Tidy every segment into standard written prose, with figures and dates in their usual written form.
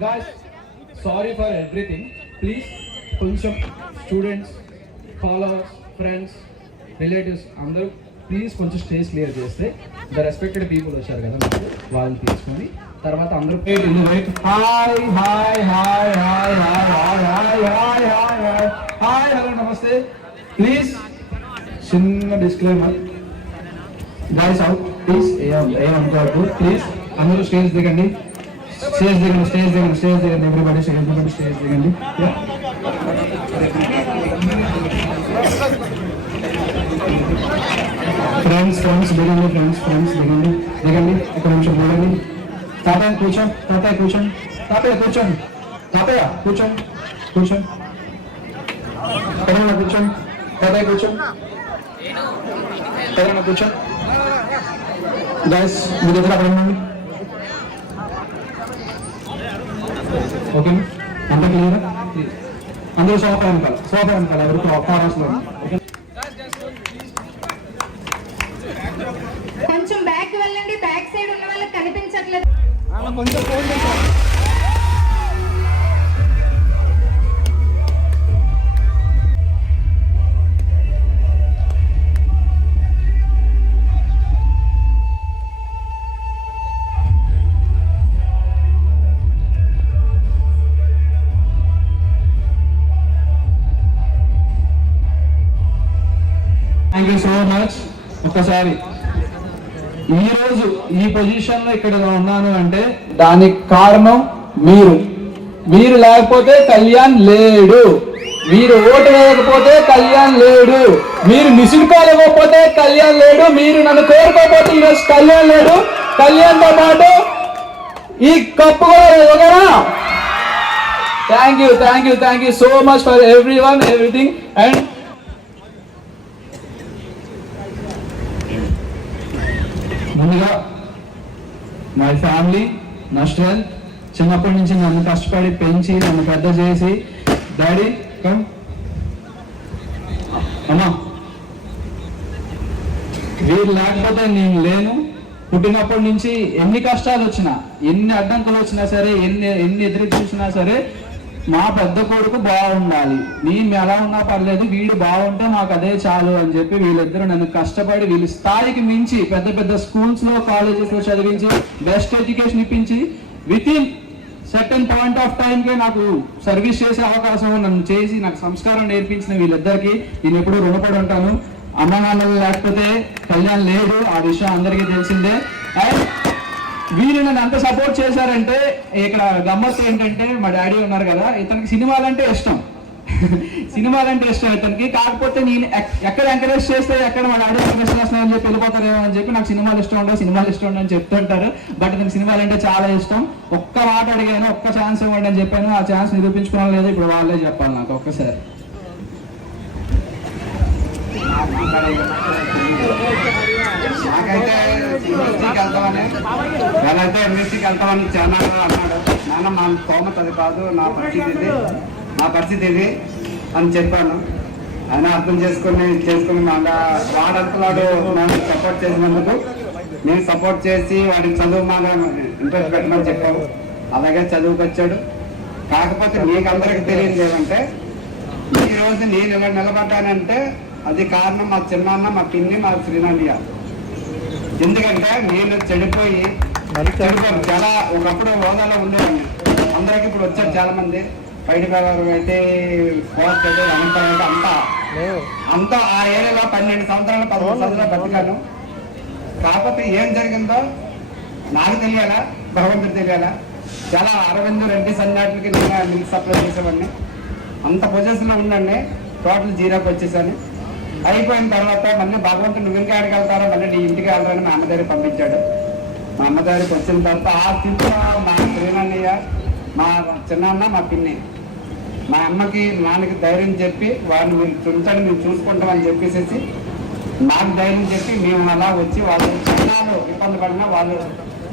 Guys, sorry for everything. Please, కొంచెం students, followers, friends, relatives అందరూ please కొంచెం stage clear చేస్తే ద రెస్పెక్టెడ్ పీపుల్ వచ్చారు కదా మీకు వాళ్ళని తీసుకొని తర్వాత అందరూ hi hi hi hi hi hi hi hi hi hi hello నమస్తే. ప్లీజ్ చిన్న డిస్క్లైమర్, గైస్ అవుట్ ప్లీజ్, ఏమనుకోవద్దు ప్లీజ్. అందరూ స్టేజ్ దిగండి, స్టేజ్ దిగండి, స్టేజ్ దిగండి, స్టేజ్ దిగండి, ఎవ్రీబడి స్టేజ్ దిగండి. ఫ్రెండ్స్ దిగండి, ఫ్రెండ్స్ దిగండి, ఒక నిమిషం దిగండి. తాతయ్య కూర్చోండి, తాతయ్య కూర్చోండి, తాతయ్య కూర్చోండి, తాతయ్య కూర్చోండి, కూర్చోండి, పెద్దమ్మ కూర్చోండి, తాతయ్య కూర్చోండి, పెద్దమ్మ కూర్చోండి. గైస్ మీ దగ్గర అక్కడ ఉండండి. ఓకే అంత క్లియర్? అందరూ సోఫా వెనకాల ఎవరికి ఫారెన్స్లో ఓకే. కొంచెం బ్యాక్ వెళ్ళండి, బ్యాక్ సైడ్ ఉన్న వాళ్ళకి కనిపించట్లేదు. కొంచెం ఫోన్ చేశారు. Thank you so much. ఒక్కసారి ఈరోజు ఈ పొజిషన్లో ఇక్కడ ఉన్నాను అంటే దానికి కారణం మీరు లేకపోతే కళ్యాణ్ లేడు, మీరు ఓటు వేయకపోతే కళ్యాణ్ లేడు, మీరు మిస్డ్ కాల్ ఇవ్వకపోతే కళ్యాణ్ లేడు, మీరు నన్ను కోరుకోకపోతే ఈరోజు కళ్యాణ్ లేడు. కళ్యాణ్తో పాటు ఈ కప్పు కూడా ఇవ్వగలరా? Thank you so much for everyone everything. And ముందుగా మై ఫ్యామిలీ, నా స్ట్రెంత్, చిన్నప్పటి నుంచి నన్ను కష్టపడి పెంచి నన్ను పెద్ద చేసి, డాడీ కమ్ అమ్మా, వీరు లేకపోతే నేను లేను. పుట్టినప్పటి నుంచి ఎన్ని కష్టాలు వచ్చినా, ఎన్ని అడ్డంకులు వచ్చినా సరే, ఎన్ని ఎదురు చూసినా సరే మా పెద్ద కొడుకు బాగుండాలి, నేను ఎలా ఉన్నా పర్లేదు, వీడు బాగుంటే మాకు అదే చాలు అని చెప్పి వీళ్ళిద్దరూ నన్ను కష్టపడి వీళ్ళ స్థాయికి మించి పెద్ద స్కూల్స్లో కాలేజెస్లో చదివించి బెస్ట్ ఎడ్యుకేషన్ ఇప్పించి with in certain point of టైంకే నాకు సర్వీస్ చేసే అవకాశం నన్ను చేసి నాకు సంస్కారం నేర్పించిన వీళ్ళిద్దరికి నేను ఎప్పుడూ రుణపడి ఉంటాను. అమ్మ నాన్నలు లేకపోతే కళ్యాణ్ లేడు, ఆ విషయం అందరికీ తెలిసిందే. అండ్ వీళ్ళు నన్ను అంత సపోర్ట్ చేశారంటే ఇక్కడ గమ్మత్తు ఏంటంటే మా డాడీ ఉన్నారు కదా, ఇతనికి సినిమాలంటే ఇష్టం ఇతనికి. కాకపోతే నేను ఎక్కడ ఎంకరేజ్ చేస్తే ఎక్కడ మా డాడీ ఎంకరేజ్ చేస్తున్నారని చెప్పి వెళ్ళిపోతారేమో అని చెప్పి నాకు సినిమాలు ఇష్టం ఉండవు అని చెప్తుంటారు. బట్ ఇతనికి సినిమాలు అంటే చాలా ఇష్టం. ఒక్క మాట అడిగాను, ఒక్క ఛాన్స్ ఇవ్వండి అని చెప్పాను. ఆ ఛాన్స్ నిరూపించుకోవడం లేదు, ఇప్పుడు వాళ్ళే చెప్పాలి నాకు ఒక్కసారి. నాకైతే ఎంఎస్సీకి వెళ్తామని చాలా అన్నాడు. నాన్న మా కోమత అది కాదు, నా పరిస్థితి ఇది అని చెప్పాను. ఆయన అర్థం చేసుకుని వాడంతలాడు నన్ను సపోర్ట్ చేసినందుకు నేను సపోర్ట్ చేసి వాడికి చదువు బాగా ఇంట్రెస్ట్ పెట్టమని చెప్పాను. అలాగే చదువుకు వచ్చాడు. కాకపోతే మీకు అందరికి తెలియదు ఏమంటే, ఈరోజు నేను ఇలా నిలబడ్డానంటే అది కారణం మా చిన్నాన్న, మా పిన్ని, మా శ్రీనాండియ. ఎందుకంటే నేను చెడిపోయి చాలా ఒకప్పుడు హోదాలో ఉండేవాడిని. అందరికి ఇప్పుడు వచ్చారు చాలా మంది. బయట అయితే అంతా ఆ ఏరియాలో 12 సంవత్సరాలు 13 సంవత్సరాలు బతికాను. కాకపోతే ఏం జరిగిందో నాకు తెలియాలా, భగవంతుడు తెలియాలా. చాలా అరవింద్ రెడ్డి సన్యాటికి నేను మిల్క్ సప్లై చేసేవాడిని. అంత పొజిషన్లో ఉండండి. టోటల్ జీరోకి వచ్చేసాను. అయిపోయిన తర్వాత మళ్ళీ భగవంతుడు నువ్వు ఇంకా ఆడికి వెళ్తారో మళ్ళీ నీ ఇంటికి వెళ్తారని మా అమ్మ దగ్గర పంపించాడు. మా అమ్మ దగ్గరికి వచ్చిన తర్వాత ఆ స్థితిలో మా శ్రీనన్నయ్య, మా చిన్నాన్న, మా పిన్ని, మా అమ్మకి నాన్నకి ధైర్యం చెప్పి వాడిని మీరు చుంచండి, మేము చూసుకుంటామని చెప్పేసి నాకు ధైర్యం చెప్పి మేము అలా వచ్చి వాళ్ళు చిన్నాలు ఇబ్బంది పడినా వాళ్ళు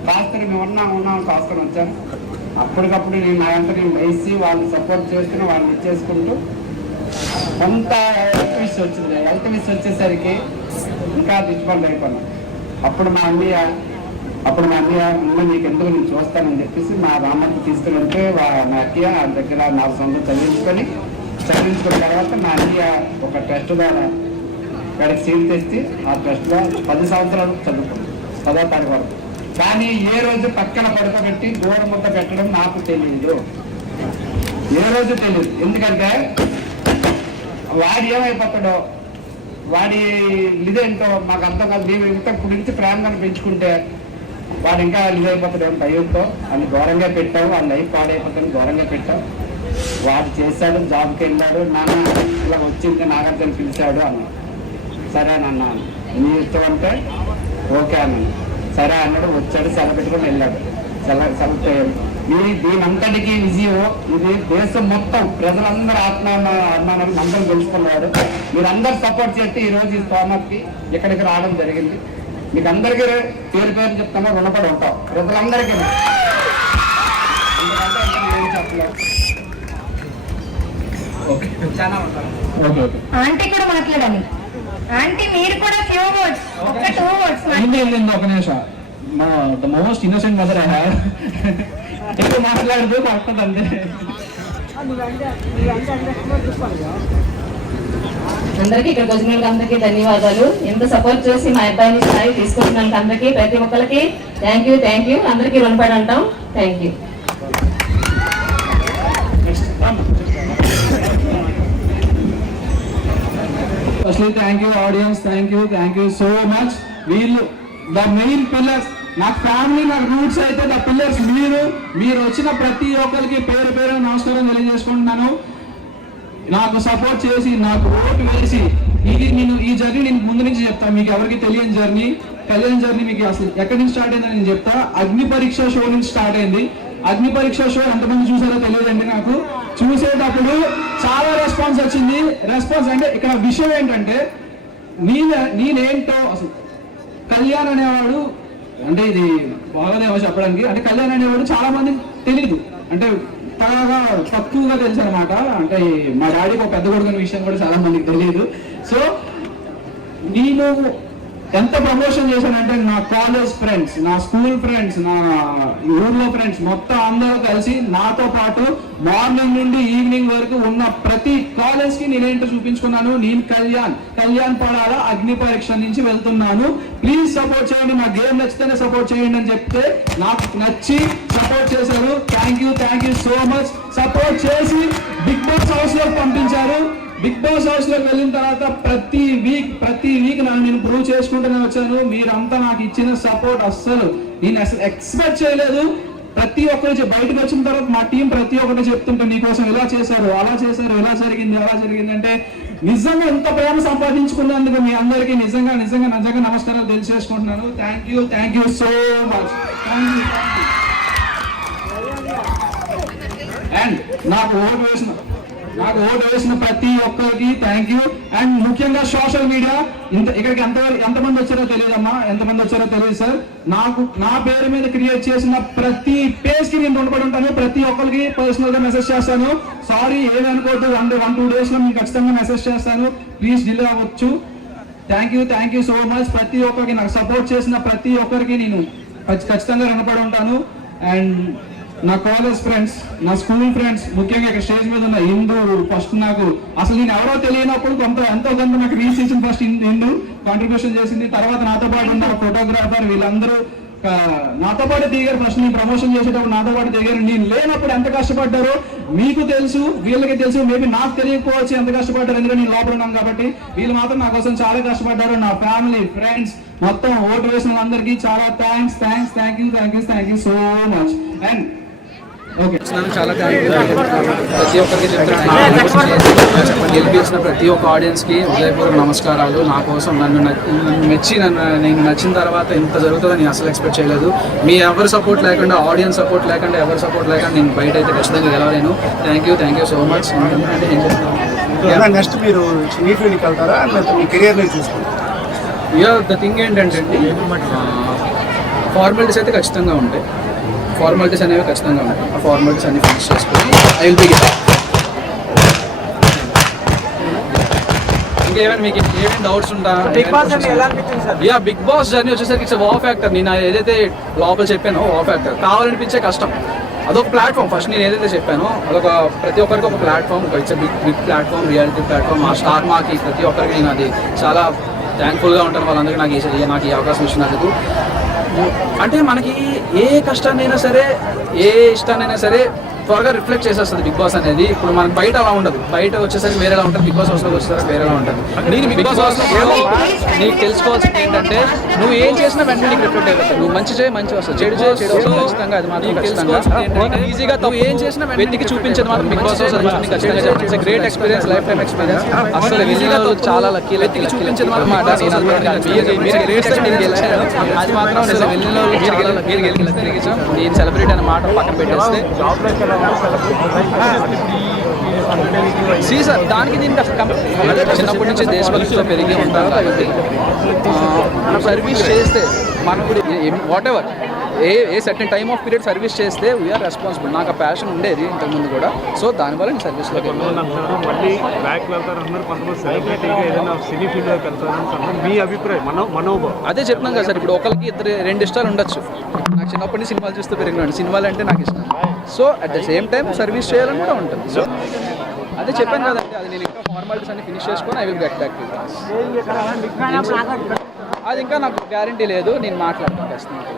కాసుకొని మేము ఉన్నాం కాసుకొని వచ్చాను. అప్పటికప్పుడు నేను నా వెంట నేను వేసి వాళ్ళని సపోర్ట్ చేసుకుని వాళ్ళని ఇచ్చేసుకుంటూ కొంత హెల్త్ ఇష్యూ వచ్చేసరికి ఇంకా డిస్బండ్ అయిపోయినాం. అప్పుడు మా అన్నయ్య అప్పుడు మా అన్నయ్య ముందు నీకు ఎందుకు నేను చూస్తానని చెప్పేసి మా రామకి తీసుకుని వెళ్తే మా అక్కయ్య ఆ దగ్గర 4 సంవత్సరాలు చదివించుకున్న తర్వాత మా అన్నయ్య ఒక టెస్ట్ ద్వారా ఇక్కడికి సీట్ తెచ్చి ఆ టెస్ట్లో 10 సంవత్సరాలు చదువుకున్నాను 10వ తరగతి వరకు. కానీ ఏ రోజు పక్కన పడుకోబెట్టి గోడ ముద్ద పెట్టడం నాకు తెలియదు, ఏ రోజు తెలియదు. ఎందుకంటే వాడు ఏమైపోతాడో, వాడి ఇదేంటో మాకు అర్థం కాదు. మేము ఇంత గురించి ప్రేమగా పెంచుకుంటే వాడు ఇంకా ఇదైపోతాడు ఏం భయంతో అని దూరంగా పెట్టావు, వాళ్ళ లైఫ్ పాడైపోతాడు దూరంగా పెట్టావు. వాడు చేశాడు, జాబ్కి వెళ్ళాడు, నాన్న ఇలా వచ్చింది నాగార్జున పిలిచాడు అన్నాడు. సరే నాన్న నీ ఇష్టం అంటే ఓకే అన్నాను. సరే అన్నాడు, వచ్చాడు, సెలవు పెట్టుకొని వెళ్ళాడు. దీనంతటికీ విజయం ఇది దేశం మొత్తం ప్రజలందరూ అభిమానాన్ని అందరూ గెలుచుకున్నాడు. మీరందరూ సపోర్ట్ చేస్తే ఈరోజు ఈ స్తోమకి ఇక్కడికి రావడం జరిగింది. మీకు అందరికీ పేరు పేరు చెప్తామో రుణపడి ఉంటాం ప్రజలందరికీ. ఏం చెప్పలేదు. ఆంటీ కూడా మాట్లాడాలి. ఆంటీ మీరు కూడా ఫ్యూ వర్డ్స్, ఒక 2 వర్డ్స్. ఒక నిమిషం. The most innocent mother I have. ఎక్కువ మాట్లాడుతూ పడుతుందండి. అందరికీ ఇక్కడికి వచ్చిన అందరికీ ధన్యవాదాలు. ఎంత సపోర్ట్ చేసి మా అబ్బాయిని స్థాయి తీసుకొచ్చినందుకు అందరికీ ప్రతి ఒక్కరికి థ్యాంక్ యూ. అందరికీ రుణపడి అంటాం. Thank you. Firstly, thank you audience, thank you so much. వీళ్ళు ద మెయిన్ పిల్లర్స్. నాకు ఫ్యామిలీ, నాకు రూట్స్ అయితే ద పిల్లర్స్ మీరు వచ్చిన ప్రతి ఒక్కరికి పేరు పేరు నమస్కారం తెలియజేసుకుంటున్నాను. నాకు సపోర్ట్ చేసి, నాకు ఓటు వేసి, నేను ఈ జర్నీ నేను ముందు నుంచి చెప్తాను. మీకు ఎవరికి తెలియని జర్నీ, కళ్యాణ్ జర్నీ మీకు అసలు ఎక్కడి నుంచి స్టార్ట్ అయిందని నేను చెప్తా. అగ్ని పరీక్ష షో నుంచి స్టార్ట్ అయింది. అగ్ని పరీక్ష షో ఎంతమంది చూసారో తెలియదండి. నాకు చూసేటప్పుడు చాలా రెస్పాన్స్ వచ్చింది. రెస్పాన్స్ అంటే ఇక్కడ విషయం ఏంటంటే నేనేంటో అసలు కళ్యాణ్ అనేవాడు, అంటే ఇది బాగానేమో చెప్పడానికి, అంటే కళ్యాణ్ అనేవాడు చాలా మందికి తెలియదు, అంటే బాగా తక్కువగా తెలుసు అనమాట. అంటే మా డాడీకి ఒక పెద్ద కొడుకునే విషయం కూడా చాలా మందికి తెలియదు. సో నేను ఎంత ప్రమోషన్ చేశానంటే నా కాలేజ్ ఫ్రెండ్స్, నా స్కూల్ ఫ్రెండ్స్, నా ఊర్లో ఫ్రెండ్స్ మొత్తం అందరూ కలిసి నాతో పాటు మార్నింగ్ నుండి ఈవినింగ్ వరకు ఉన్న ప్రతి కాలేజ్ కి నేనేంటో చూపించుకున్నాను. నేను కళ్యాణ్ పడాల అగ్ని పరీక్ష నుంచి వెళ్తున్నాను, ప్లీజ్ సపోర్ట్ చేయండి, నా గేమ్ నచ్చితేనే సపోర్ట్ చేయండి అని చెప్తే నాకు నచ్చి సపోర్ట్ చేశారు. Thank you so much. Support చేసి బిగ్ బాస్ హౌస్ లో పంపించారు. బిగ్ బాస్ హౌస్ లోకి వెళ్ళిన తర్వాత ప్రతి వీక్ నేను ప్రూవ్ చేసుకుంటూనే వచ్చాను. మీరంతా నాకు ఇచ్చిన సపోర్ట్ అస్సలు నేను ఎక్స్పెక్ట్ చేయలేదు. ప్రతి ఒక్కరు బయటకు వచ్చిన తర్వాత మా టీం ప్రతి ఒక్కరు చెప్తుంటే నీకోసం ఇలా చేశారు, అలా చేశారు, ఇలా జరిగింది అంటే నిజంగా ఎంత ప్రేమ సంపాదించుకున్నందుకు మీ అందరికీ నిజంగా నమస్కారాలు తెలియజేసుకుంటున్నాను. Thank you so much. And నాకు ఓటు వేసిన ప్రతి ఒక్కరికి థ్యాంక్ యూ. అండ్ ముఖ్యంగా సోషల్ మీడియా ఇక్కడికి ఎంతమంది వచ్చారో తెలియదమ్మా, ఎంతమంది వచ్చారో తెలియదు సార్. నా పేరు మీద క్రియేట్ చేసిన ప్రతి పేజ్ కి నేను రుణపడి ఉంటాను. ప్రతి ఒక్కరికి పర్సనల్ గా మెసేజ్ చేస్తాను. సారీ ఏమనుకోవద్దు, 1-2 డేస్ లో మీకు ఖచ్చితంగా మెసేజ్ చేస్తాను. ప్లీజ్ డిలే అవ్వచ్చు. Thank you so much. ప్రతి ఒక్కరికి నాకు సపోర్ట్ చేసిన ప్రతి ఒక్కరికి నేను ఖచ్చితంగా రుణపడి ఉంటాను. అండ్ నా కాలేజ్ ఫ్రెండ్స్, నా స్కూల్ ఫ్రెండ్స్, ముఖ్యంగా ఇక్కడ స్టేజ్ మీద ఉన్న హిందూ, ఫస్ట్ నాకు అసలు నేను ఎవరో తెలియనప్పుడు ఎంతో కొంత నాకు రీచ్ ఇచ్చిన ఫస్ట్ హిందూ కాంట్రిబ్యూషన్ చేసింది. తర్వాత నాతో పాటు ఉన్న ఫోటోగ్రాఫర్, వీళ్ళందరూ నాతో పాటు దిగారు. ఫస్ట్ నేను ప్రమోషన్ చేసేటప్పుడు నాతో పాటు దిగారు. నేను లేనప్పుడు ఎంత కష్టపడ్డారో మీకు తెలుసు, వీళ్ళకి తెలుసు. మేబీ నాకు తెలియకపోవచ్చు ఎంత కష్టపడ్డారు, ఎందుకంటే నేను లోపల ఉన్నాను కాబట్టి. వీళ్ళు మాత్రం నా కోసం చాలా కష్టపడ్డారు. నా ఫ్యామిలీ, ఫ్రెండ్స్ మొత్తం ఓటు వేసిన అందరికీ చాలా thank you so much. And చాలా ప్రతి ఒక్కరికి గెలిపించిన ప్రతి ఒక్క ఆడియన్స్కి హృదయపూర్వక నమస్కారాలు. నా కోసం నన్ను మెచ్చి నేను నచ్చిన తర్వాత ఇంత జరుగుతుందని నేను అసలు ఎక్స్పెక్ట్ చేయలేదు. మీ ఎవరి సపోర్ట్ లేకుండా, ఆడియన్స్ సపోర్ట్ లేకుండా, ఎవరి సపోర్ట్ లేకుండా నేను బయట అయితే ఖచ్చితంగా గెలవలేను. Thank you so much. Next మీరు సినీ ఫీల్డ్కి వెళ్తారా, మీ కెరియర్ని చూసుకుంటారా? ద థింగ్ ఏంటంటే ఫార్మాలిటీస్ అయితే ఖచ్చితంగా ఉంటాయి. ఫార్మాలిటీస్ అనేవి ఖచ్చితంగా ఉంటాయి. ఆ ఫార్మాలిటీస్ అన్ని ఫినిష్ చేసుకొని ఐ విల్ బి ఇంకేమైనా మీకు ఏమేమి డౌట్స్ ఉంటా యా బిగ్ బాస్ జర్నీ వచ్చేసరికి ఇట్స్ వా ఫ్యాక్టర్. నేను ఏదైతే లోపల చెప్పానో వా ఫ్యాక్టర్ కావాలనిపించే కష్టం. అదొక ప్లాట్ఫామ్. ఫస్ట్ నేను ఏదైతే చెప్పానో అదొక ప్రతి ఒక్కరికి ఒక platform, it's big platform, reality platform. ఆ స్టార్ మాకి ప్రతి ఒక్కరికి నేను అది చాలా థ్యాంక్ఫుల్గా ఉంటాను. వాళ్ళందరికీ నాకు ఈ అవకాశం ఇచ్చినందుకు. అంటే మనకి ఏ కష్టాన్నైనా సరే, ఏ ఇష్టాన్నైనా సరే త్వరగా రిఫ్లెక్ట్ చేసేస్తుంది బిగ్ బాస్ అనేది. ఇప్పుడు మనకి బయట అలా ఉండదు. బయట వచ్చేసరికి వేరేలా ఉంటుంది, బిగ్ బాస్ హౌస్లోకి వచ్చేసరికి వేరేలా ఉంటుంది. నేను బిగ్ బాస్ హౌస్లో నీకు తెలుసుకోవాల్సింది ఏంటంటే నువ్వు ఏం చేసినా వెంటనే నీకు రిఫ్లెక్ట్ అయిపోతుంది. నువ్వు మంచి చేయి మంచి వస్తుంది, చెడు చేయి చెడు వస్తుంది. ఖచ్చితంగా అది మాత్రం ఖచ్చితంగా ఈజీగా తప్పు ఏం చేసినా వెతికి చూపించేది మాత్రం బిగ్ బాస్ హౌస్ అని ఖచ్చితంగా చెప్పాలి. It's great experience, life time experience. అసలు ఈజీగా చాలా లక్కీ. వెతికి చూపించేది మాత్రం మాట మీరు గెలిచారు అది మాత్రం నిజం. వెళ్ళిన మీరు గెలిచాం. నేను సెలబ్రిటీ అనే మాట పక్కన పెట్టేస్తే సార్ దానికి దీనికి చిన్నప్పటి నుంచి దేశభక్తితో పెరిగి ఉంటాను కాబట్టి మనం సర్వీస్ చేస్తే మనకు what ever a certain time of period service చేస్తే వీఆర్ రెస్పాన్సిబుల్. నాకు ఆ ప్యాషన్ ఉండేది ఇంతకుముందు కూడా. సో దానివల్ల నేను సర్వీస్లోకి మళ్ళీ బ్యాక్ వెళ్తారు అందరూ, కొంతమంది సెలబ్రిటీగా ఏదైనా సినీ ఫీల్డ్లోకి వెళ్తారు. మీ అభిప్రాయం మనోభావం అదే చెప్తున్నాం కదా సార్. ఇప్పుడు ఒకరికి రెండు ఇష్టాలు ఉండొచ్చు. నాకు చిన్నప్పటి నుంచి సినిమాలు చూస్తూ పెరిగినాడు. సినిమాలు అంటే నాకు ఇష్టం. So at the same time service చేయాలని కూడా ఉంటుంది. సో అదే చెప్పాను కదండి, అది నేను ఇంకా ఫార్మాలిటీస్ అన్ని ఫినిష్ చేసుకొని I will get back to అది ఇంకా నాకు గ్యారంటీ లేదు. నేను మాట్లాడతాను ఖచ్చితంగా.